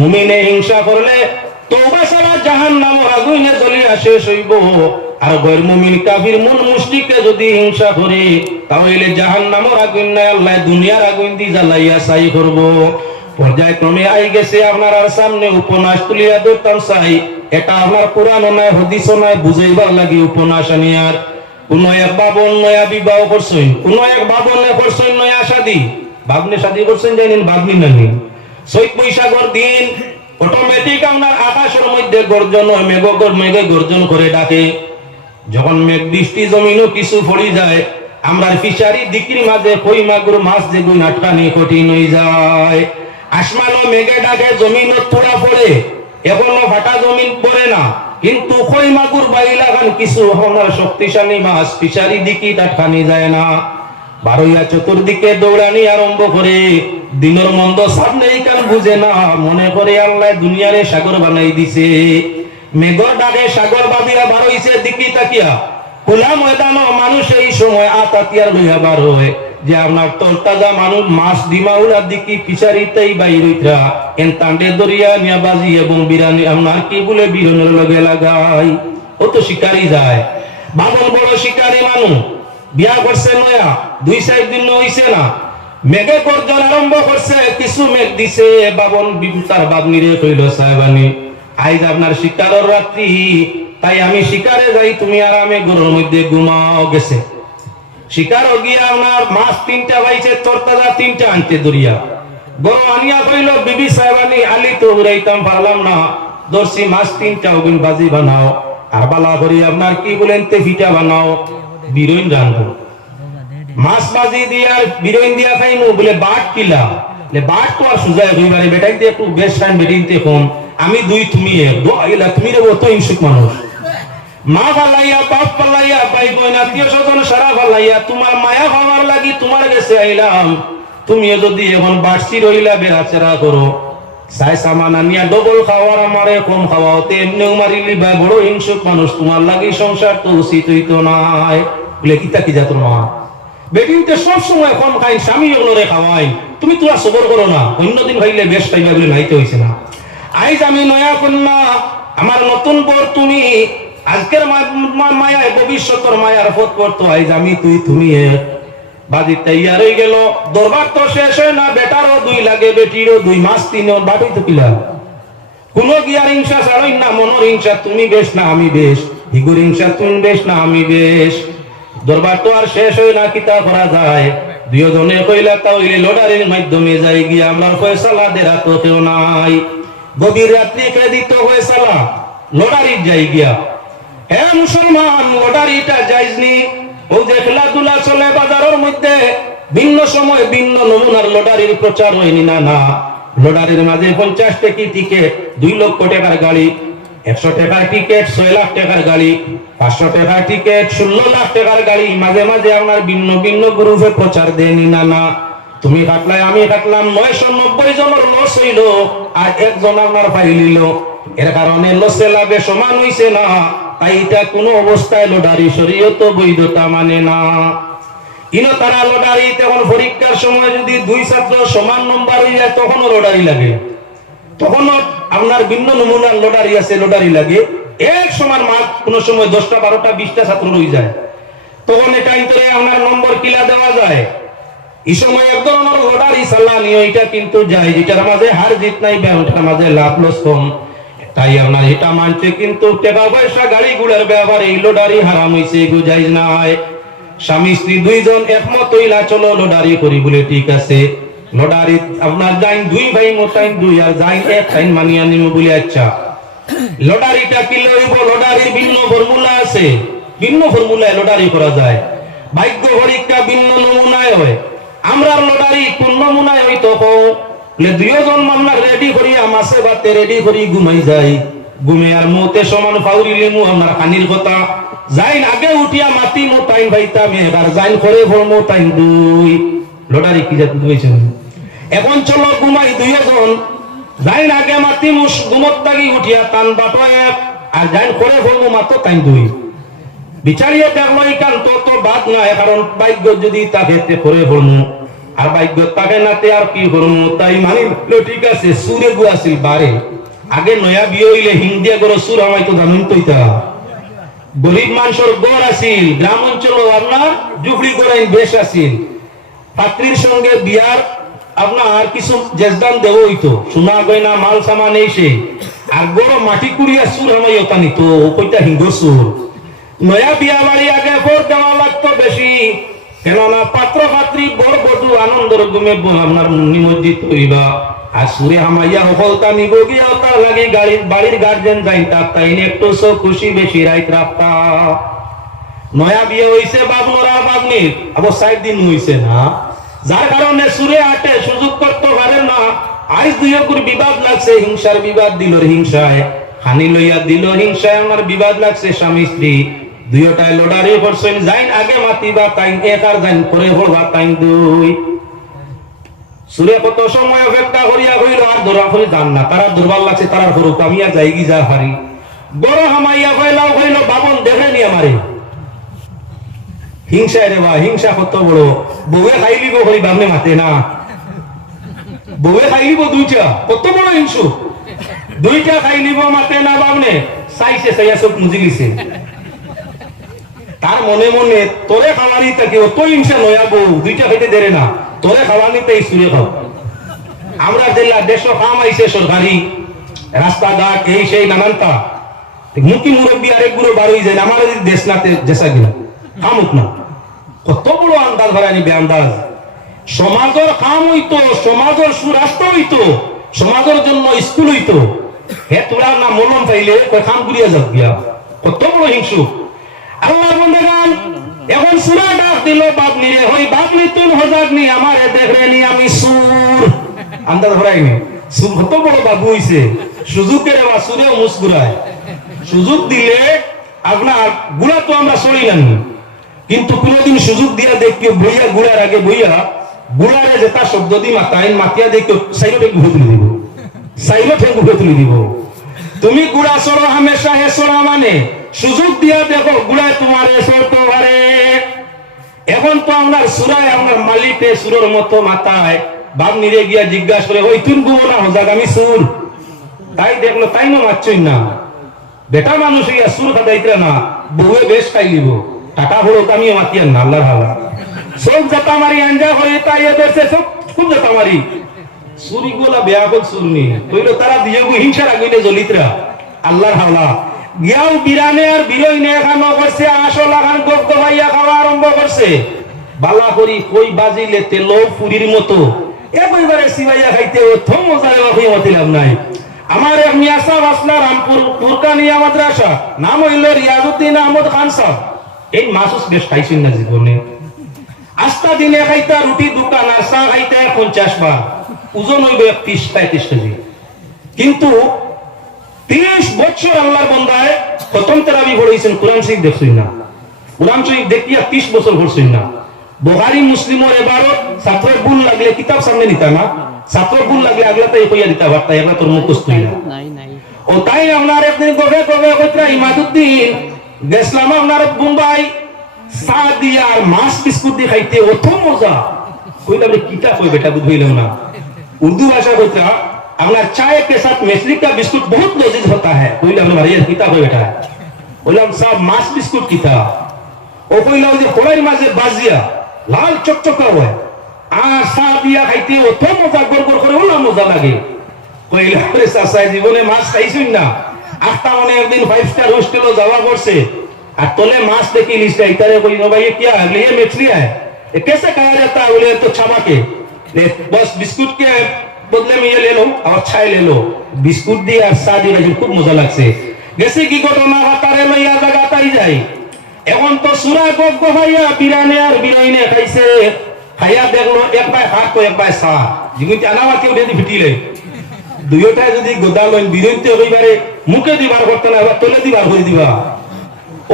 মুমিনে হিংসা করলে তওবা ছাড়া জাহান্নামের আগুনে জ্বলিয়া শেষ হইব। আর গৈর মুমিন কাফির মন মুশরিকে যদি হিংসা করে, তাহলে জাহান জাহান্নামের আগুন নাই, আল্লাহ দুনিয়ার আগুন দি জ্বালাইয়া ছাই করব। পর্যায়ক্রমে আই গেছে আপনার আর সামনে উপন্যাস তুলিয়া ধরতাম চাই এটা আপনার পুরানো নয়, হদিসও নয়, বুঝাইবার লাগি উপন্যাস আনি আর। কোন এক বাবন নয়া বিবাহ করছেন, কোন এক বাবন করছেন নয়া শাদি। বাবনে শাদি করছেন, জানেন বাবনি নানি চৈত বৈশাখর দিন অটোমেটিক আপনার আকাশের মধ্যে গর্জন হয়, মেঘ গর্জন করে ডাকে। যখন মেঘ বৃষ্টি জমিনও কিছু পড়ি যায় আমরা ফিশারি দিকির মাঝে, কই মাগুর মাছ যেগুন আটকানি কঠিন হয়ে যায়। আসমানও মেঘে ডাকে, জমিনও তোড়া পড়ে, এখনও ফাটা জমিন পড়ে না। কিন্তু কই মাগুর বাইলা খান কিছু শক্তিশালী মাছ, ফিশারি দিকি আটকানি যায় না। বারোইয়া চতুর্দিকে দৌড়ানি আরম্ভ করে। দিনের মন্দ সামনে কান বুঝে না? মনে করে আল্লাহ দুনিয়ারে সাগর বানাই দিছে। মেঘর ডাকে সাগর বাবিয়া বারোইছে দিকি তাকিয়া। খোলা ময়দান মানুষ এই সময় আতাতিয়ার লইয়া বার হয়। যে আপনার তরতাজা মানুষ, মাছ ডিমাউলার দিকে পিছারিতেই বাইরিতরা এন তান্ডে দরিয়া নিয়াবাজি এবং বিরানি, আপনার কি বলে বিরনের লগে লাগাই? ও তো শিকারি যায়। বাবন বড় শিকারি মানুষ। বিয়া করছে নয়া দুই চার দিন হইছে না। মেঘে গর্জন আরম্ভ করছে, কিছু মেঘ দিছে বাবন কইল, সাহেবানি, আইজ আপনার শিকারের রাত্রি, তাই আমি শিকারে যাই, তুমি আরামে গরুর মধ্যে ঘুমাও গেছে। গিয়া আপনার মাছ তিনটা পাইছে তরতাজা তিনটা আনতে দরিয়া গরু আনিয়া কইল, বিবি সাহেবানি, আলি তো উড়াইতাম, পারলাম না। দর্শি মাছ তিনটা, ওগুন বাজি বানাও। আর বালা করি, আপনার কি বলেন তে ফিটা বানাও। বিরইন রান্ধো মাছ বাজি দিয়া বিরইন দিয়া খাইমু বলে বাট কিলা। লে বাট তো আর সুজায় দুইবারে বেটাই দিয়ে একটু বেশ টাইম বেটিন তে কম। আমি দুই তুমি এক। দো আইলা তুমি রে অত হিংসুক মানুষ। মা ফালাইয়া বাপ ফালাইয়া ভাই বোন আত্মীয় স্বজন সারা ফালাইয়া তোমার মায়া ভাবার লাগি তোমার কাছে আইলাম। তুমিও যদি এখন বাড়ছি রইলা বেড়াচেরা করো। সাই সামান আনিয়া ডবল খাওয়ার আমারে কম খাওয়াও। তে এমনিও মারিলি বা বড় হিংসুক মানুষ। তোমার লাগি সংসার তো উচিত হইতো নাই। বলে কিতা কি যা তোর মা বেটিনতে সব সময় কম খাই স্বামী ওগুলোরে খাওয়াই। তুমি তোরা সবর করো না। অন্যদিন ভাইলে বেশ পাইবা বলে নাইতে হইছে না। আইজ আমি নয়া কন্যা, আমার নতুন বর তুমি। আজকের মায়ায়, ভবিষ্যতের মায়ার ফত করতো আইজ আমি তুই, তুমি বাজি তৈয়ার হয়ে গেল। দরবার তো শেষ হয় না, বেটারও দুই লাগে, বেটিরও দুই, মাস তিন বাটি তো কিলা কোনো গিয়ার হিংসা ছাড়ই না, মনোর হিংসা, তুমি বেশ না, আমি বেশ। হিগুর হিংসা, তুমি বেশ না, আমি বেশ। দরবার তো আর শেষ হয় না, কিতা করা যায়? দুজনে কইলা, তাহলে লড়ারির মাধ্যমে যাই গিয়া আমরা ফয়সালা দেরা তো কেউ নাই। গভীর রাত্রি কে দিত ফয়সালা লড়ারির যাই গিয়া। হে মুসলমান লটারিটা যাইজনি ও যে খেলাধুলা চলে বাজারের মধ্যে, ভিন্ন সময় ভিন্ন নমুনার লটারির প্রচার হয়নি না না। লটারির মাঝে পঞ্চাশ টাকি টিকিট দুই লক্ষ টাকার গাড়ি। একশো টাকার টিকিট ছয় লাখ টাকার গাড়ি, পাঁচশো টাকার টিকিট ষোলো লাখ টাকার গাড়ি। মাঝে মাঝে আপনার ভিন্ন ভিন্ন গ্রুপে প্রচার দেয়নি না না তুমি কাটলাই আমি কাটলাম নয়শো নব্বই জনের লস হইল, আর একজন আপনার ফাইলিল এর কারণে লসে লাভে সমান হইছে না। তাই এটা কোনো অবস্থায় লটারি শরীয়ত বৈধতা মানে না। ইনো তারা লটারি, তখন পরীক্ষার সময় যদি দুই ছাত্র সমান নম্বর হয়ে যায় তখনও লটারি লাগে। তখনও আপনার ভিন্ন নমুনার লটারি আছে, লটারি লাগে। এক সমান মার্ক কোন সময় দশটা, বারোটা, বিশটা ছাত্র রয়ে যায়। তখন এটা ভিতরে আপনার নম্বর কিলা দেওয়া যায়। এই সময় এক ধরনের লটারি এটা কিন্তু যায়। মাঝে হার জিত নাই ব্যাংকটার মাঝে লাভ লস কম। তাই আপনার এটা মানছে কিন্তু টাকা পয়সা, গাড়ি গুড়ার ব্যাপারে এই লটারি হারাম হইছে গুজাইজ নাই। স্বামী, স্ত্রী দুইজন একমত হইলা চলো লটারি করি বলে ঠিক আছে। লটারি, আপনার যাইন দুই ভাই মোটাইন দুই, আর যাইন এক টাইম মানিয়া নিম বলে আচ্ছা। কি লইব? ভিন্ন ফর্মুলা আছে। ভিন্ন ফর্মুলায় লটারি করা যায়। ভাগ্য পরীক্ষা ভিন্ন নমুনায় হয়। আমরা লটারি কোন নমুনায় হইতো লে দুইজন মামলা রেডি করি আমাসে বাতে রেডি করি, ঘুমাই যাই। ঘুমে আর মতে সমান ফাউরি লিমু আমার কানির কথা। যাইন আগে উঠিয়া মাতি মো টাইম ভাইতাম এবার। যাইন করে ফরমো টাইম দুই। লটারি কি জাতি এখন চলো ঘুমাই দুইজন যাইন আগে মাতি মুস, ঘুমত তাগি উঠিয়া টান বাটো এক আর যাইন করে ফরমো মাত্র টাইম দুই। বিচারিয়ে দেখল ইকান তো তো বাদ নাই কারণ ভাগ্য যদি তাকে তে করে ফরমু আর ভাগ্য তাকে নাতে আর কি করুন তাই মানি ঠিক আছে সুরে গু বারে আগে নয়া বিয়ে হইলে হিন্দিয়া করে সুর আমায় তো জানুন তৈতা গরিব মানুষের গড় আছিল গ্রাম অঞ্চল আপনার করাই বেশ পাত্রীর সঙ্গে বিয়ার আপনার কিছু জেজদান দেব হইতো সোনা গয়না, মাল সামান এই সে। আর গড় মাটি কুড়িয়া সুর আমায় ওতানি তো কইটা হিঙ্গ সুর। নয়া বিয়া বাড়ি আগে ভোট দেওয়া লাগতো বেশি। কেননা পাত্র পাত্রী বড় বধু আনন্দর গুমে আপনার নিমজ্জিত হইবা। আর সুরে হামাইয়া হলতা নিব গিয়া তার লাগে গাড়ির বাড়ির গার্জেন যাই তার তাই একটু সো খুশি বেশি রাইত রাপ্তা নয়া বিয়ে হইছে বাবনরা বাবনির। আবার সাইড দিন হইছে না। যার কারণে সুরে আটে সুযোগ করতে পারে না। আজ দুই অকুর বিবাদ লাগছে, হিংসার বিবাদ দিল হিংসায়। হানি লইয়া দিল হিংসায় আমার বিবাদ লাগছে, স্বামী স্ত্রী। দুইটায় লড়ারি করছেন, যাইন আগে মাতিবা তাইন এক আর যাইন পরে হলবা তাইন দুই। সুরে কত সময় অপেক্ষা করিয়া হইল, আর ধরা করে যান না। তারা দুর্বল লাগছে, তারা করুক আমি আর যাই কি যা পারি বড় হামাইয়া হইলাও হইল বাবন দেখেনি আমারে। হিংসা রে বা, হিংসা কত বড়। বউয়ে খাইলিব হরি বামনে মাতে না। বউয়ে খাইলিব দুইটা, কত বড় হিংসু দুইটা খাইলিব মাতে না বামনে চাইছে, চাইয়া সব মুজি লিছে তার মনে মনে তোরে খাওয়ানি তাকে, অত হিংসা নয়া বউ, দুইটা খাইতে দেরে না। তোরে খাওয়ানি তাই সুরে খাও আমরা জেলা দেশ কাম আইছে সরকারি। রাস্তাঘাট এই সেই নানানটা মুখী মুরব্বী আরেকগুলো বারোই যায়, আমার দেশ নাতে, দেশা গিলা। কামুক না। কত বড় আন্দাজ ভরানি বে আন্দাজ? সমাজের কাম হইতো, সমাজের সুরাষ্ট্র হইতো, সমাজের জন্য স্কুল হইতো। হে, তোরা না মলম পাইলে কয় কাম করিয়া গিয়া? কত বড় হিংসু। আল্লাহ এখন সুরা ডাক দিল, বাপ নিয়ে, হই বাপ নি, তুন নি, আমারে নি, আমি সুর। আন্দাজ ভরাইনি সুর কত বড় বাবু হইছে। সুযোগের সুরেও মুসকুরায় সুযোগ দিলে আপনার গুড়া তো আমরা সরি না কিন্তু কোনোদিন সুযোগ দিয়া দেখি বইয়া গুড়ার আগে বইয়া গুড়ারে যেটা শব্দ দি মাতাইন মাতিয়া দেখি সাইডে ঘুরে তুলে দিব। সাইডে ঠেং ঘুরে তুলে দিব। তুমি গুড়া সরো হামেশা হে সরা মানে। সুযোগ দিয়া দেখো গুড়ায় তোমার সরতে পারে এখন তো আমার সুরায় আমার মালিকে সুরের মতো মাথায় বাপ নিরে গিয়া জিজ্ঞাসা করে ওই তুন গুবো না হজাক আমি সুর তাই দেখল, তাই না মারছই না বেটা মানুষ ইয়া সুর খাদাইতে না। বউয়ে বেশ খাই লিব টাকা হলো আমি মাতিয়ান না আল্লাহ ভালা সব জাতা মারি আঞ্জা হয়ে তাই এদেরছে সব খুব জাতা মারি সুরি গোলা বেয়া কল সুরনি কইলো তারা দিয়ে গু হিংসা রাগিলে জলিতরা। আল্লাহর হাওলা গিয়াও বিরানে আর বিরই করছে খাওয়া আরম্ভ করছে। বালা করি কই বাজিলে তেল ফুরির মতো। একবারে সিবাইয়া খাইতে ও থম মজারে বাকি মতিলাম নাই। আমার এক মিয়া সাহেব আসলা রামপুর ফুরকানিয়া মাদ্রাসা। নাম হইল রিয়াজউদ্দিন আহমদ খান সাহেব এই মাসুস বেশ খাইছেন না জীবনে আস্তা দিনে খাইতা রুটি দোকান আর চা খাইতে পঞ্চাশ বার ওজন হইবে ত্রিশ পঁয়ত্রিশ কেজি। কিন্তু তিরিশ বছর আল্লাহর বন্দায় প্রথম তেরাবি পড়েছেন কোরআন শরীফ দেখছেন না। কোরআন শরীফ দেখিয়া ত্রিশ বছর পড়ছেন না। বোহারি মুসলিমর এবারও ভুল লাগলে কিতাব সামনে নিতা না? ছাত্রের ভুল লাগলে আগলা তাই কইয়া দিতা এগুলা তোর মুখস্থ না। ও তাই আপনার একদিন কবে কবে কইরা ইমাদুদ্দিন গেছিলাম আপনার মুম্বাই চা দিয়া মাছ বিস্কুট দিয়ে খাইতে, অত মজা। কইলাম কিতা কই বেটা বুঝাইলাম না। উর্দু ভাষা কইতা, আপনার চায় কে সাথ মেসলি কা বিস্কুট বহুত লজিজ হতা হ্যাঁ কইলাম না ভাই কিতা কই বেটা বললাম সাহ মাছ বিস্কুট কিতা ও কইলাম যে কড়াই মাঝে বাজিয়া, লাল চকচকা হয়। আর চা দিয়া খাইতে অত মজা, গড় গড় করে, ওলা মজা লাগে। কইলাম রে চাচা জীবনে মাছ খাইছুন না। আটটা মানে একদিন ফাইভ স্টার হোস্টেলে যাওয়া করছে আর তোলে মাছ দেখি লিস্ট इतारे कोई नो भाई ये क्या है ये मछली है ये कैसे खाया जाता है बोले तो छापा के ले बस बिस्कुट के बदले में ये ले लो और छाय ले लो बिस्कुट দিয়ে আর চা দিয়ে খাইছি, খুব মজা লাগছে গেছে কি ঘটনা হাতারে লইয়া জায়গাটাই যাই এখন তো সুরা গপ গহাইয়া বিরানে আর বিরাইনে খাইছে খাইয়া দেখলো এক পায় হাত তো এক পায় চা যেগুলো আনাওয়া কেউ যদি ফিটিলে দুইটাই যদি গোদা লইন বিরোধী হইবারে মুখে দিবার করতে না এবার তলে দিবার হয়ে দিবা।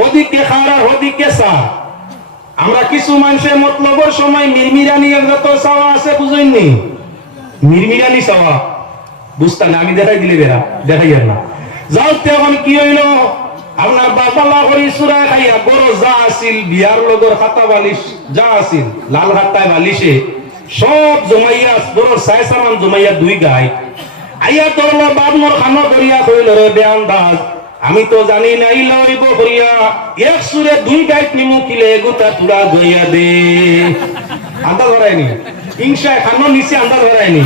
ওদিকে খাওয়ার ওদিকে চা আমরা কিছু মানুষের মতলবের সময় মিরমিরানি একটা তো চাওয়া আছে বুঝইনি মিরমিরানি চাওয়া। বুঝতাম আমি দেখাই দিলে বেড়া, দেখাই আর না। যাও এখন কি হইল? আপনার বাবালা করি সুরা খাইয়া, বড় যা আছিল, বিয়ার লগর খাতা বালিশ, যা আছিল, লাল হাত্তায় বালিশে, সব জমাইয়া, বড় সাই সামান জমাইয়া দুই গাই আইয়া তোরল বাপ মোর খানো করিয়া কইল, রে বেআন্দাজ আমি তো জানি নাই লইব করিয়া। এক সুরে দুই গাইত নিমু কিলে গোটা তুরা গইয়া দে। আন্দাজ ধরায়নি। হিংসা খানো নিচে আন্দাজ ধরায়নি।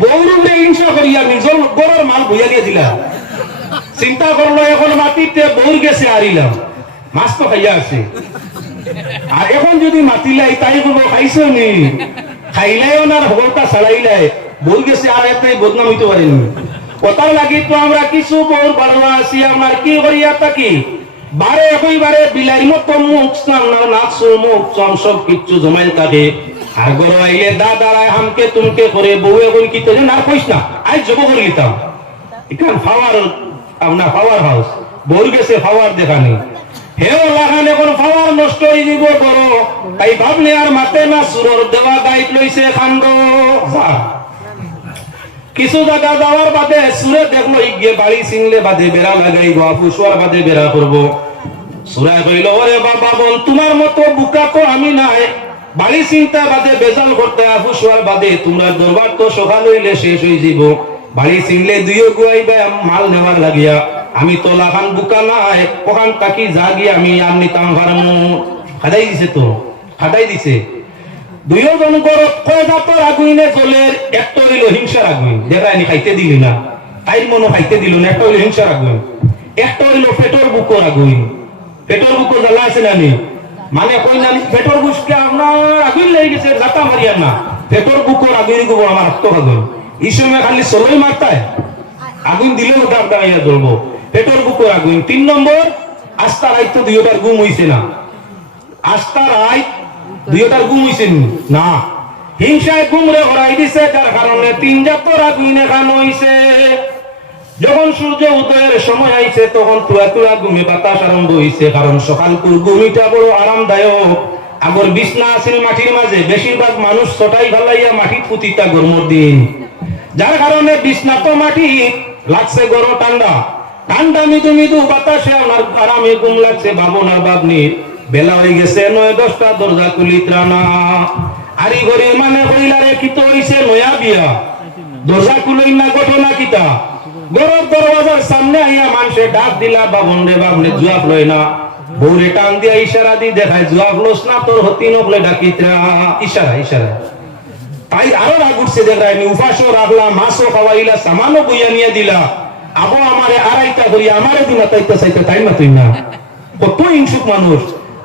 বৌরুরে হিংসা করিয়া নিজর গরর মাল বইয়া দিয়ে দিলা। চিন্তা করল, এখন মাটিতে বৌর গেছে, আরিলাম। মাছ তো খাইয়া আছে। আর এখন যদি মাতিলাই তাই বলব খাইছো নি? খাইলাইও না হগলটা ছাড়াইলাই বই গেছে, আর এটাই বদনাম হইতে পারেনি। কথার লাগি তো আমরা কিছু বউর বাড়া আছি আমরা কি করিয়া থাকি? বারে একইবারে বিলাই মতো মুখ, স্নান সুর মুখ, চম, সব কিচ্ছু জমাই থাকে। আর গরো আইলে, দা, দাঁড়ায়, হামকে, তুমকে করে বউ এখন কি তো না কইস না, আজ জব করে নিতাম এখান ফাওয়ার, আপনার পাওয়ার হাউস বউর গেছে পাওয়ার দেখানি। এখন নষ্ট মাতে না বাদে বাদে তোমার মতো বুকা তো আমি নাই। বাড়ি চিন্তা বাদে বেজাল করতে আফুসুয়ার বাদে তোমরা দরবার তো সকাল হইলে শেষ হয়ে যাব। বাড়ি চিনলে দুইও গুয়াইবে, মাল নেওয়ার লাগিয়া। আমি তো লাখান বুকা নাই ওখান তাকি জাগি আমি আর নিতাম ভারমু খাদাই দিছে তো খাদাই দিছে। দুইও জন গর কয় জাতর আগুইনে জলের একটা হইল হিংসার আগুইন। দেখায়নি খাইতে দিলি না। তাই মনে খাইতে দিল না একটা হইল হিংসার আগুইন। একটা হইল পেটর বুকর আগুইন। পেটর বুকর জ্বালা আছে না মানে কই না পেটর বুককে আপনার আগুইন লেগে গেছে জাতা মারিয়া না পেটর বুকর আগুইন গো আমার রক্ত আগুইন এই সময় খালি সলই মারতায় আগুন দিলেও ডাক দাঁড়াইয়া জ্বলবো। পেটর বুকর আগুন তিন নম্বর আস্থা রাইত তো দুইটার গুম হইছে না। আস্থা রায় দুইটার গুম হইছে না? হিংসায় গুমরে হরাই দিছে, যার কারণে তিন জাতর আগুন এখান হইছে। যখন সূর্য উদয়ের সময় আইছে, তখন তুয়া তুয়া ঘুমে বাতাস আরম্ভ হইছে, কারণ সকালকুর ঘুমিটা বড় আরামদায়ক। আগর বিছনা আছিল মাটির মাঝে, বেশিরভাগ মানুষ ছটাই ভালাইয়া মাটির পুতিতা গরমর দিন। যার কারণে বিছনা তো মাটি, লাগছে গরম ঠান্ডা। ঠান্ডা মৃদু মৃদু বাতাসে আমার আরামে ঘুম লাগছে ভাবনার ভাবনির বেলা হয়ে গেছে, নয় দশটা, দরজা কুলি ত্রানা আরি ঘরে মানে কইলারে কি তো হইছে, নয়া বিয়া? দরজা খুলই না, ঘটনা কিতা গরব দরওয়াজার সামনে আইয়া মানুষে ডাক দিলা বাবন রে বাবনে জুয়াব লয় না। বউরে টান দিয়া ইশারা দি দেখায় জুয়াব লোস না, তোর হতি নকলে ডাকিতরা ইশারা ইশারা। তাই আরও রাগ উঠছে, দেখায় নি উপাসও রাখলা মাছও খাওয়াইলা, সামানও বইয়া নিয়ে দিলা। আবো আমারে আড়াইটা করি, আমারে দিনা তাইতে চাইতে তাই না তুই না। কত হিংসুক মানুষ।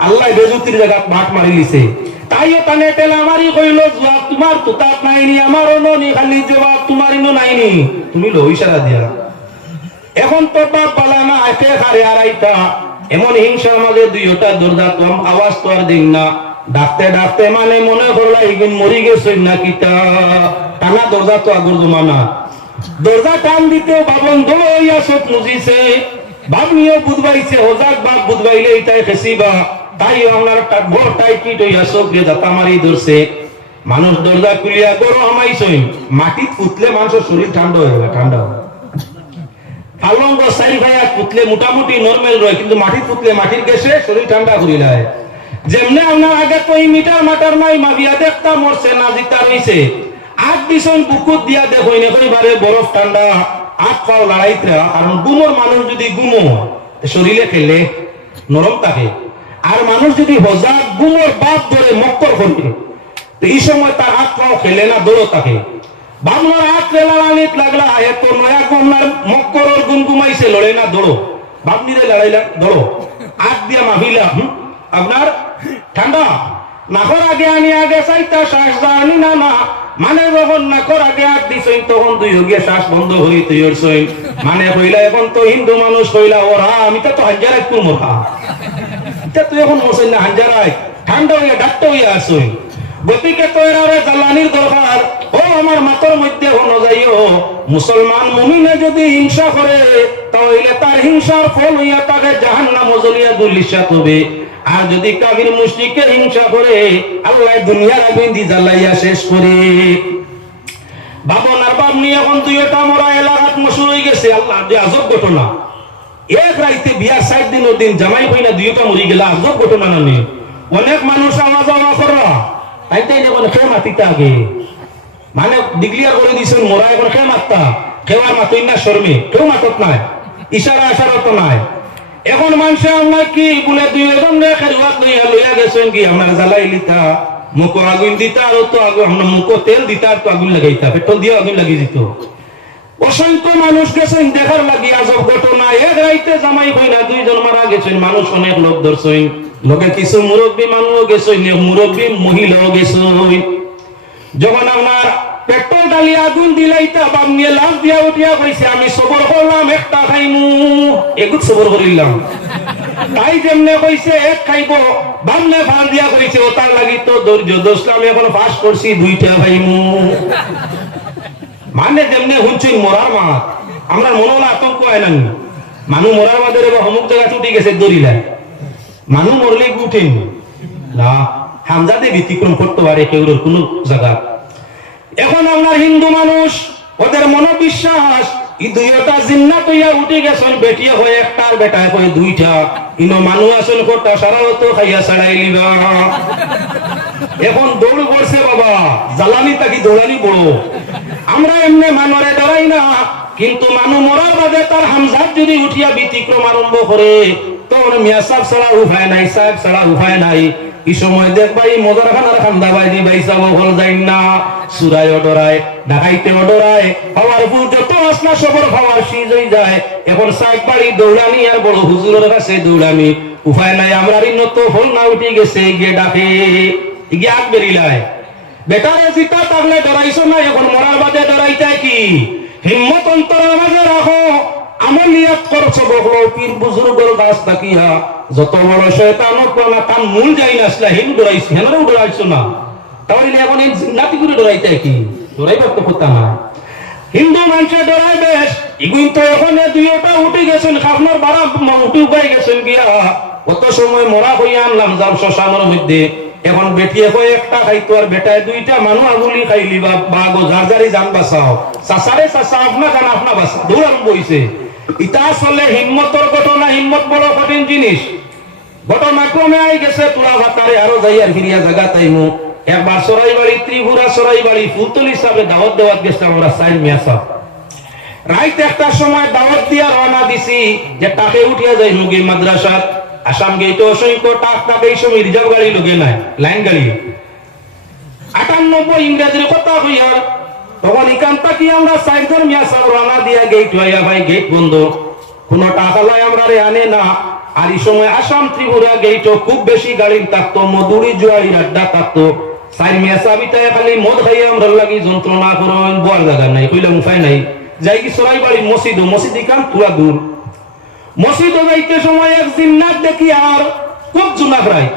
আল্লাহ বেজুতির জায়গা মাঠ মারি লিছে। তাইও তানে টেলা আমারই কইল, জবাব তোমার তুতাত নাইনি, আমারও ননি, খালি জবাব তোমারই নো নাইনি। তুমি লো, ইশারা দিয়া। এখন তো বাপ পালা না, একে খারে আড়াইটা। এমন হিংসা আমাদের দুইটা দরজা কম, আওয়াজ তো আর দিন না। ডাকতে ডাকতে মানে মনে করলা এগুন মরি গেছে না কিতা টানা দরজা তো আগর জমানা। দরজা টান দিতে বাবন সব মুজিছে। বাবনিও বুধবাইছে, হজাক বাপ বুধবাইলে এটাই খেসিবা তাই আমার ঘর টাইট হইয়া চোখে দাতা মারি ধরছে। মানুষ দরজা খুলিয়া গরো আমাইছই মাটিত পুতলে মানুষের শরীর ঠান্ডা হয়ে ঠান্ডা ভাইয়া পুতলে মোটামুটি নরমাল রয়, কিন্তু মাটির পুতলে মাটির গ্যাসে শরীর ঠান্ডা করি লায় যেমনে আপনার আগে এই মিটার মাটার নাই মাবিয়া দেখতা মরছে না জিতা রইছে আগ বিছন বুকুত দিয়া দেখই না কইবারে বরফ ঠান্ডা আগ পাও লড়াইতে কারণ গুমর মানুষ যদি গুমো শরীরে খেলে নরম থাকে। আর মানুষ যদি হজা গুমর বাপ ধরে মক্কর করবে তো এই সময় তার হাত পাও খেলে না দৌড় থাকে। বাংলার হাত লেলানিত লাগলা এত নয়া কমনার মক্করর গুমগুমাইছে লড়ে না দৌড়ো বাপনিরে লড়াইলা দৌড়ো আট দিয়া মাহিলা আপনার ঠান্ডা নাকর আগে আনি আগে চাইতা, শ্বাস জানি না না। মানে যখন নাকর আগে আট দিছই তখন দুই হগিয়ে শ্বাস বন্ধ হই তুই সই মানে কইলা, এখন তো হিন্দু মানুষ কইলা, ওরা, আমি তো হাজার একটু মোটা এটা তুই এখন মরছেন না হাজারাই ঠান্ডা হইয়া ডাক্তার হইয়া আসুন গতিকে তৈরারে জ্বালানির দরকার। ও আমার মাতর মধ্যে হনো যাইও। মুসলমান মুমিনে যদি হিংসা করে, তাহলে তার হিংসার ফল হইয়া তাকে জাহান্নাম জ্বলিয়া দুলিশাত হবে। আর যদি কাবির মুশরিকের হিংসা করে, আল্লাহ দুনিয়ার আগুন দি জ্বালাইয়া শেষ করে। বাবনার বাপ নিয়ে এখন দুইটা মরা এলাকাত মশুর হয়ে গেছে, আল্লাহ যে আজব ঘটনা। এক রাইতে বিয়ার সাইড দিন দিন জামাই হই না দুইটা মরি গেলে, আজব ঘটনা না নিয়ে অনেক মানুষ আমা যাওয়া করা। তাই তাই এখন খেয়ে মাতিতে আগে। মানে ডিক্লিয়ার করে দিছেন, মোরা এখন খেয়ে মাত্তা। খেওয়ার মাতই না শর্মে, কেউ মাতত নাই। ইশারা আশারত নাই। এখন মানুষে আমরা কি বলে দুই এজন খেরুয়াত লইয়া লইয়া গেছেন কি? আপনার জ্বালাই লিতা মুখ আগুন দিতা, আর তো আগুন আমরা মুখ তেল দিতা, আর তো আগুন লাগাইতা, পেট্রোল দিয়ে আগুন লাগিয়ে দিত অসংখ্য মানুষ গেছেন, দেখার লাগি আজব ঘটনা। এক রাইতে জামাই হয় না দুইজন মারা গেছেন, মানুষ অনেক লোক ধরছেন। লোকে কিছু মুরব্বী মানুষ গেছেন মুরব্বী মহিলাও গেছেন। যখন আপনার পেট্রোল ডালি আগুন দিলাইতা বাম নিয়ে লাভ দিয়া উঠিয়া কইছে আমি সবর করলাম একটা খাইমু। এগুত সবর করিলাম তাই যেমনে কইছে এক খাইব। বামনে ফাল দিয়া কইছে ও তার লাগি তো ধৈর্য দোষটা আমি এখন পাস করছি দুইটা খাইমু। মানে যেমনে হুনছুই মরার মা আমরা মনে হলো আতঙ্ক হয় না? মানুষ মরার মাঝে অমুক জায়গা ছুটি গেছে দরিলায় মানুষ মরলে উঠেন না হামজাতে ব্যতিক্রম করতে পারে কেউ কোনো জায়গা এখন আপনার হিন্দু মানুষ, ওদের মনোবিশ্বাস দৌড় বাবা আমরা এমনি কিন্তু মানুষ মরার বাদে তার হামজাত যদি উঠিয়া ব্যতিক্রম আরম্ভ করে তখন মিয়া সাহেব ছাড়া উপায় নাই, সাহেব ছাড়া উপায় নাই। এই সময় দেখবাই মদর খানার খান্দা বাইদি বাইসা বহল যাই না। সুরায় ডরায় ডাকাইতে ডরায় পাওয়ার ফুল যত আসনা সবর পাওয়ার সিজ হয়ে যায়। এখন বাড়ি দৌড়ানি আর বড় হুজুরের কাছে দৌড়ানি উপায় নাই, আমরা নত ফল না উঠে গেছে, গিয়ে ডাকে। গিয়ে আগ বেরিলায়। বেটারে জিতা তাহলে না, এখন মরার বাদে ডরাইতে কি? হিম্মত অন্তরের মাঝে রাখো। আমল নিয়াত করছ বকলো, পীর বুজুর্গর গাছ তাকিয়া যত বড় শয়তান না তার মূল যাই না আসলে হেন ডরাইছি হেনারেও ডরাইছো না। তাহলে এখন এই নাতি করে ডরাইতে কি? ডরাইবার তো করতাম না। হিন্দু মানুষে ডরাই বেশ, ইগুন তো এখন দুইটা উঠে গেছেন আপনার বাড়া উঠে উপাই গেছেন গিয়া। কত সময় মরা হইয়া আনলাম, যাও শ্মশানের মধ্যে। এখন বেটিয়ে কয়ে একটা খাইতো, আর বেটায় দুইটা মানুষ আগুলি খাইলি, বা বাগো, যার যারি জান বাঁচাও। চাচারে চাচা, আপনা জান আপনা বাঁচা? দৌড়ান বইছে ইটা আসলে হিম্মতর ঘটনা, হিম্মত বড় কঠিন জিনিস। ঘটনা ক্রমে আই গেছে তুলা ভাতারে আরও যাই আর ফিরিয়া জায়গা তাইমু একবার সরাই বাড়ি ত্রিপুরা সরাই বাড়ি ফুলতলি হিসাবে দাওয়াত দেওয়াত গেছে আমরা সাইন মিয়া রাইত একটা সময় দাওয়াত দিয়া রওনা দিছি, যে টাকে উঠিয়া যাই মুগি মাদ্রাসাত আসাম গেইতে অসংখ্য টাক টাকে এই সময় রিজার্ভ গাড়ি লোকে নাই, লাইন গাড়ি। আটান্নব্বই ইংরেজির কথা হইয়ার তখন ইকান তাকি আমরা সাইডর মিয়া সাহেব রওনা দিয়া গেট হইয়া ভাই, গেট বন্ধ। কোনো টাকা লাই আমরা রে আনে না। আর এই সময় আসাম ত্রিপুরা গেট খুব বেশি গাড়ি থাকতো মধুরি জুয়ারি আড্ডা থাকতো। সাইড মিয়া সাবিতায় খালি মদ খাইয়া আমরা লাগি যন্ত্রণা করেন বল জায়গা নাই কইলাম উপায় নাই। যাই কি সরাই বাড়ি মসজিদ মসজিদ ইকান পুরা দূর। মসজিদ যাইতে সময় এক জিন্নাত দেখি আর খুব জুনা প্রায়।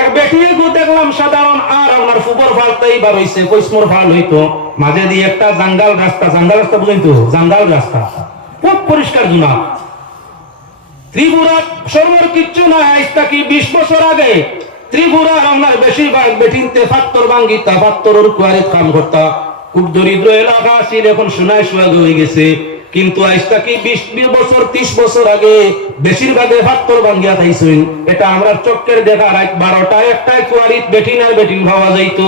এক বেটিয়ে গো দেখলাম সাধারণ আর আপনার ফুবর ফালতেই বার হইছে কৈসমর ফাল হইতো। মাঝে দিয়ে একটা জাঙ্গাল রাস্তা জাঙ্গাল রাস্তা বুঝেন তো, জাঙ্গাল রাস্তা। খুব পরিষ্কার জুনা ত্রিপুরা সর্বর কিচ্ছু নাই আজ থাকি বিশ বছর আগে? ত্রিপুরা বেশিরভাগ কুয়ারিত কাম করতা। খুব দরিদ্র এলাকা আছিল এখন সোনায় সোয়াগ হয়ে গেছে। কিন্তু আজ বিশ বছর, ত্রিশ বছর আগে বেশিরভাগে ফাত্তর ভাঙ্গিয়া খাইছেন এটা আমরা চক্কের দেখা, রাত বারোটা একটাই কুয়ারিত বেটিন আর বেটিন ভাবা যাইতো।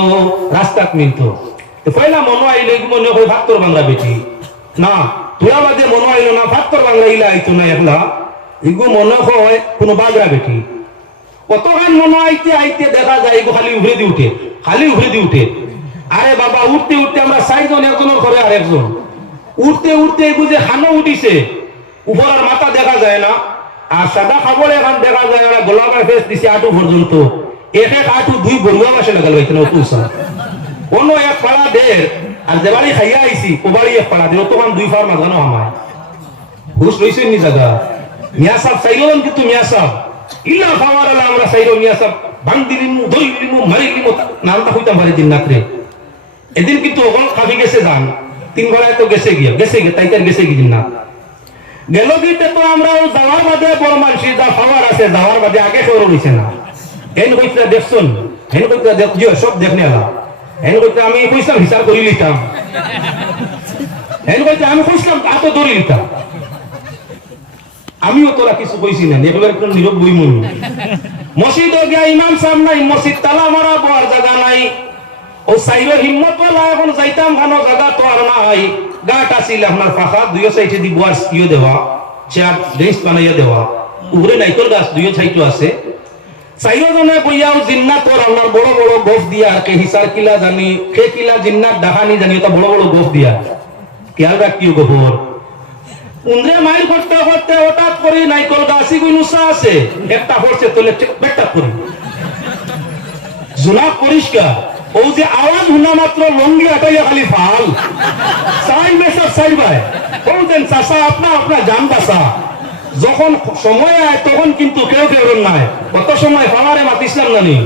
রাস্তাত মিলত। পয়লা মনো আইলে মনে হয় ফাত্তর বাংলা বেটি। না তোরা বাদে মনো আইলো না ফাত্তর বাংলা ইলা আইতো না একলা। এগু মনে হয় কোনো বাগরা বেটি। কতখান মনো আইতে আইতে দেখা যায় এগু খালি উভরে দি উঠে, খালি উভরে দি উঠে। আরে বাবা, উঠতে উঠতে আমরা চারজন, একজনের ঘরে আর একজন। উঠতে উঠতে এগু যে খানো উঠিছে, উপর মাথা দেখা যায় না। আর সাদা খাবলে এখন দেখা যায় ওরা গোলাপের ফেস দিছে আটু পর্যন্ত। এক এক আটু দুই বড়ুয়া বাসে লাগাল হইতে না তুলসা অন্য এক পাড়া দের আর যে বাড়ি খাইয়া আইছি বাড়ি এক পাড়া দের তখন দুই ফার মাঝানো আমায় ঘুষ লইছেন নি জায়গা মিয়া সাহেব চাইলেন কিন্তু মিয়া সাহেব। ইলা খাওয়ার আলা আমরা চাইলো মিয়া সাহেব ভাঙ দিলিমু দই দিলিমু মারি দিলিমু নামটা হইতাম পারি দিন রাত্রে। এদিন কিন্তু ওখান খাবি গেছে যান তিন ঘরায় তো গেছে গিয়া, গেছে গিয়ে, তাই তার গেছে গিয়ে না। গেল গিতে তো আমরা যাওয়ার বাদে বড় মানুষ যা খাওয়ার আছে, যাওয়ার বাদে আগে সৌর হইছে না। হেন কইতে দেখছুন, হেন কইতে দেখ সব দেখনে আলা। হেন কইতে আমি কইছিলাম হিসাব করি লিতাম হেন কইতে আমি কইছিলাম, তা তো ধরি লিতাম আমিও তোরা কিছু কইছি না, একেবারে কোন নীরব বই মন মসজিদ গিয়া ইমাম সাহেব নাই, মসজিদ তালা মারা বয়ার জায়গা নাই। ও সাইরো হিম্মত বলা, এখন যাইতাম ভালো জায়গা তো আর নাই। গাট আসিল আপনার ফাঁকা, দুইও সাইডে দিব আর ইয়ে দেওয়া, চেয়ার ডেস্ক বানাইয়া দেওয়া। উপরে নাইকল গাছ, দুইও সাইডও আছে। চাইরো জনে বইয়াও জিন্নাত তোর বড় বড় গোফ দিয়া। কে কিলা জানি খে কিলা জিন্নাত ডাহানি জানি তা বড় বড় গোফ দিয়া। খেয়াল রাখিও গোবর উন্দ্রে আছে একটা হচ্ছে তোলে বেটা করি জোনাক পরিষ্কার ও যে আওয়াজ শুনা মাত্র লঙ্গি আটাইয়া খালি ফাল চাই মেসব চাই ভাই বলতেন চাষা আপনা আপনা জান বাসা যখন সময় আয়, তখন কিন্তু কেউ কেউ নাই কত সময়? ফালারে মাতিছিলাম নানি।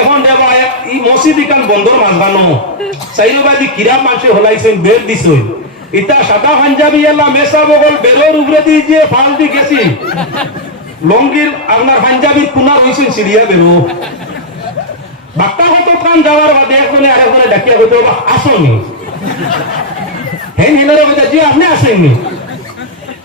এখন দেবা ই মসজিদ ইকান বন্দর মাঝবানো চাইরবাদি কিরা মানুষে হলাইছেন, বের দিছই ইটা সাদা পাঞ্জাবি এলা মেসা বগল বেরোর উপরে দিয়ে যে ফাল দি গেছি। লঙ্গির আপনার পাঞ্জাবির কুনার হয়েছেন সিরিয়া বেরো। বাক্তা হতো কান যাওয়ার বাদে একজনে আরেকজনে ডাকিয়া হইতো আসনি হেন হেনের জি, আপনি আসেননি।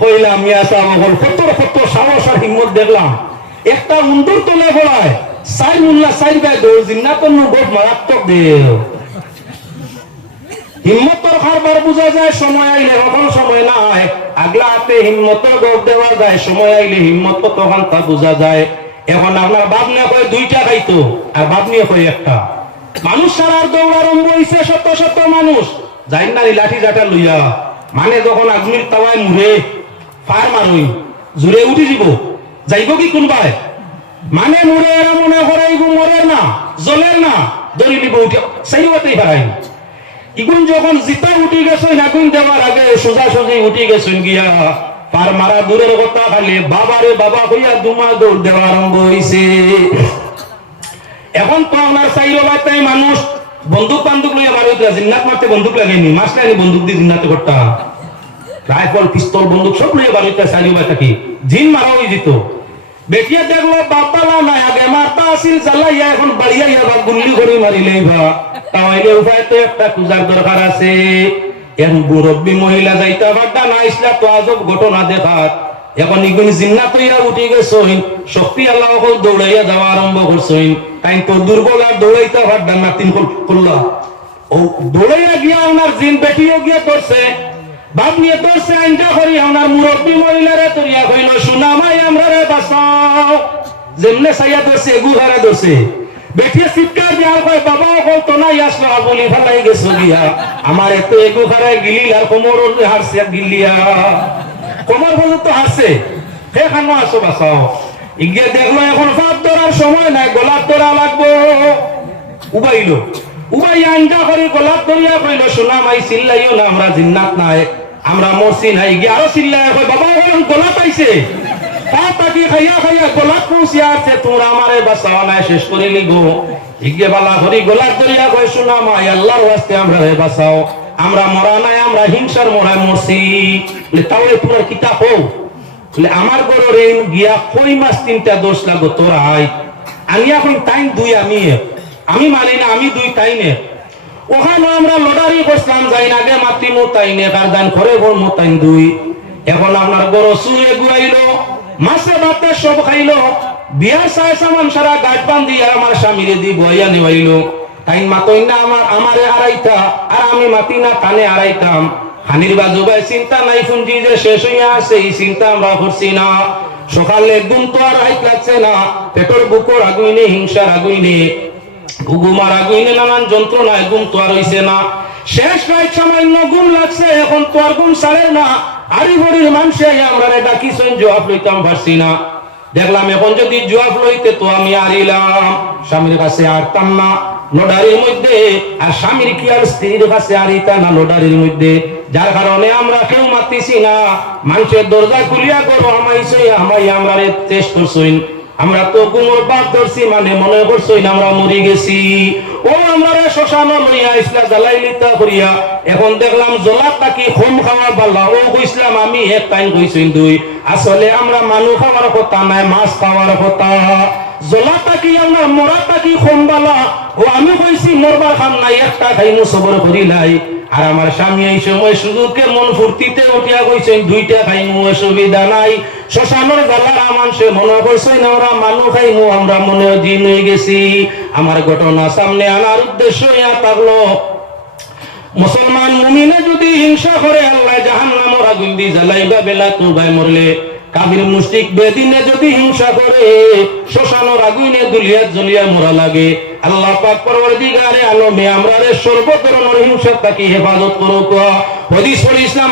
কইলাম মিয়া সাহেব কত কত সাহস আর হিম্মত দেখলাম। একটা উন্দুর তোলে পড়ায় সাই মুল্লা সাই গায় দৌড় গোট মারাত্মক বোঝা যায়, সময় আইলে কখন সময় না হয় আগলা হাতে হিম্মতর গোপ দেওয়া যায়, সময় আইলে হিম্মত তখন তা বোঝা যায়। এখন আপনার বাপ কয় দুইটা খাইতো, আর বাপ কয় একটা। মানুষ সারার দৌড় আরম্ভ শত শত মানুষ। যাই না লাঠি জাটা লইয়া। মানে যখন আগুনের তাওয়ায় মুড়ে ফার মারুই জুড়ে উঠি যাব যাইব কি কোনবাই? মানে মুড়ে এরা মনে মরে না জ্বলের না দড়ি নিব উঠে সেই হতেই পারাই ইগুন যখন জিতা উঠি গেছেন আগুন দেওয়ার আগে সোজা সোজি উঠি গেছেন গিয়া। পার মারা দূরের কথা খালি বাবারে বাবা হইয়া দুমা দৌড় দেওয়া আরম্ভ হইছে এখন তো আপনার চাইরো বার্তায় মানুষ বন্দুক বান্দুক লইয়া বাড়ি জিন্নাত মারতে বন্দুক লাগেনি মাস বন্দুক দিয়ে জিন্নাতে করতাম রাইফল, পিস্তল, বন্দুক সব লইয়া বাড়ি উঠে চাইরো বার্তাকে জিন মারা হয়ে যেত। বেটিয়া দেখল, বাপালা নাই, আগে মারতা আসিল জ্বালাইয়া এখন বাড়িয়া ইয়া বা গুল্লি করে মারিলেই ভা তাহলে উপায় তো একটা খুঁজার দরকার আছে। এখন মুরব্বী মহিলা যাইতে পারতা না ইসলা তো আজব ঘটনা দেখাত। এখন ইগুন জিন্না তৈরা উঠি গেছইন শক্তি আল্লাহ সকল দৌড়াইয়া যাওয়া আরম্ভ করছইন তাই তো দুর্বল আর দৌড়াইতে পারতাম না তিন করলা ও দৌড়াইয়া গিয়া ওনার জিন বেটিও গিয়া করছে বাপ নিয়ে তোরছে আইনটা করি, আমার মুরব্বী মহিলারে তরিয়া কইল সোনা মাই আমরা রে বাসাও যেমনে সাইয়া ধরছে, এগু হারা ধরছে। বেটিয়ে চিৎকার দেওয়ার কয়, বাবা কল তো নাই আসলো বলি ফেলাই গেছো গিয়া। আমার এত এগু হারায় গিলিল আর কোমর হারছে গিলিয়া। কোমর পর্যন্ত হারছে। সে খানো, আসো বাসাও ইগে দেখল, এখন ফাপ ধরার সময় নাই, গোলাপ ধরা লাগবো। উবাইলো। উবাই আঞ্জা করে, গোলাপ ধরিয়া কইল সোনা মাই চিল্লাইও না, আমরা জিন্নাত নাই আমরা মরছি নাই গিয়ে আরও চিল্লাই কই বাবা এখন গোলাপ পাইছে তা তাকি খাইয়া খাইয়া গোলাপ পৌঁছিয়া আছে তোমরা আমারে বাঁচাওয়া নাই, শেষ করে লিগো ইগে বালা ধরি গোলাপ ধরিয়া কই সোনা মাই আল্লাহর ওয়াস্তে আমরা রে বাঁচাও। আমরা মরা নাই, আমরা হিংসার মরায় মরছি। তাহলে তোমার কিতাব হোক আমার গররে গিয়া কই মাস তিনটা দোষ লাগো তোরা আই আমি এখন টাইম দুই আমি আমি মানি না, আমি দুই তাই নে ওখানে আমরা লটারি বসলাম যাই না আগে মাতি মো তাই নে কার দান করে বল মো তাই দুই। এখন আপনার বড় সুয়ে গুয়াইলো মাসে ভাতে সব খাইলো, বিয়ার সায় সামান সারা গাছ বান্ধি আর আমার স্বামীরে দি বইয়া নেওয়াইলো তাই মাতই না আমার, আমারে আড়াইতা, আর আমি মাতি না কানে আড়াইতাম। হানির বাজু ভাই, চিন্তা নাই ফুঞ্জি যে শেষ হইয়া আছে, এই চিন্তা আমরা করছি না। সকালে ঘুম তো আর হাইট লাগছে না, পেটর বুকর আগুইনে, হিংসার আগুইনে। ঘুঘুমার আগুইনে নানান যন্ত্রণায় ঘুম তো আর হইছে না। শেষ রাত সামান্য ঘুম লাগছে, এখন তো আর ঘুম সারে না। আরি ভরির মানুষে আমরা ডাকিছেন, জবাব লইতাম পারছি না। দেখলাম এখন যদি জবাব লইতে তো আমি আরিলাম স্বামীর কাছে আরতাম না লোডারির মধ্যে। আর স্বামীর কি আর স্ত্রীর কাছে আরিতা না লোডারির মধ্যে? যার কারণে আমরা কেউ মাতিছি না। মানুষের দরজা খুলিয়া করো আমাইছে আমাই আমরা টেস্ট করছইন আমরা তো গুমর বাদ ধরছি মানে মনে করছই না আমরা মরি গেছি। ও, আমরা রে শ্মশান লইয়া ইসলা জ্বালাই লিতা করিয়া, এখন দেখলাম জলাত তাকি হোম খাওয়া পাল্লা। ও কইছিলাম, আমি এক টাইম কইছিন দুই। আসলে আমরা মানুষ খাওয়ার কথা নাই, মাছ খাওয়ার কথা। জলা তাকি আমরা মরা তাকি হোম বালা ও, আমি কইছি, মরবার খাম নাই, একটা খাইমু, সবর করিলাই আর আমার স্বামী এই সময় সুযোগকে মন ফুর্তিতে উঠিয়া কইছেন, দুইটা খাইমু, অসুবিধা নাই। শ্মশানের জ্বালারা মানুষে মনে করছে না ওরা মানু খাইমু, আমরা মনে দিন হয়ে গেছি। আমার ঘটনা সামনে আনার উদ্দেশ্য ইয়া থাকল। মুসলমান মুমিনে যদি হিংসা করে, আল্লাহ জাহান্নামের আগুন দি জ্বালাইবা, বেলা তুবাই মরলে। কাবির মুশরিক বেদিনে যদি হিংসা করে শোষানোর আগুনে দুলিয়া জুলিয়া মরা লাগে। আল্লাহ পাক পরবর্তীকারে আলমে আমরা রে সর্ব ধরনের হিংসা তাকে হেফাজত করুক। হদিস ইসলাম